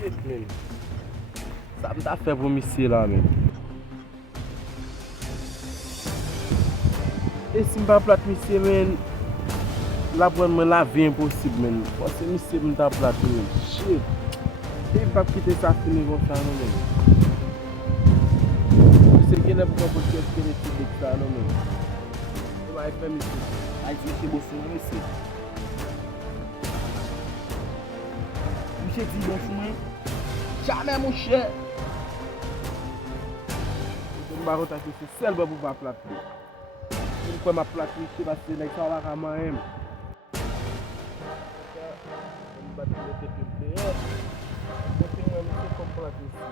Shit men. Sa mta fe pou misye la men. E si mpa plat misye men, la pren men la vi imposib men. Pwase misye mta plat men. Shit. E mpa kite sa fini kon sa nou men. Misye gen ep kon pou keske de ti dek sa nou men. E ma e fe misye. A yi misye bosu nou misye. Mouche di bon foumen, jamais mouche. Mba rotate se sel ba pou pa plat li. Mwen ma plat li se basi nek sa wak a man em. Mba ti de te pimpe yo. Mwen fin mwen mwen se kom plat li si.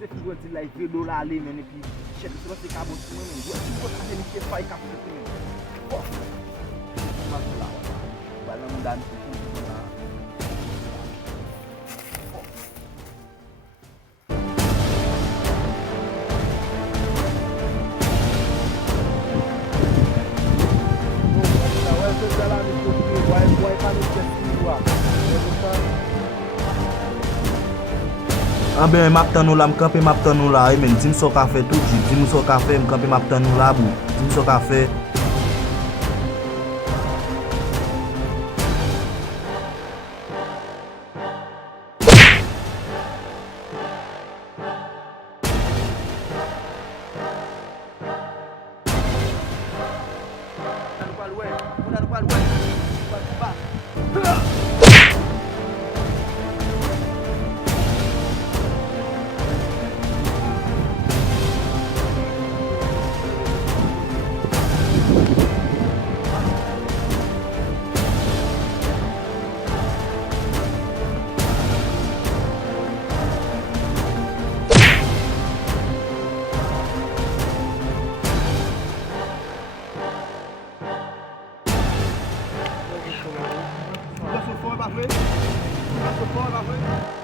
Se fi gwa di la yi do la ale men epi chef se basi ka bon foumen men. Gwa ti gwa kase mi chef fay ka pwete men. Mas la wala. Bala mou dan se kou la. Anbe map tan nou la, mkampe map tan nou la, men dim so ka fe tout di, dim so ka fe, mkampe map tan nou la bou, dim so ka fe. Fò, ba vwe?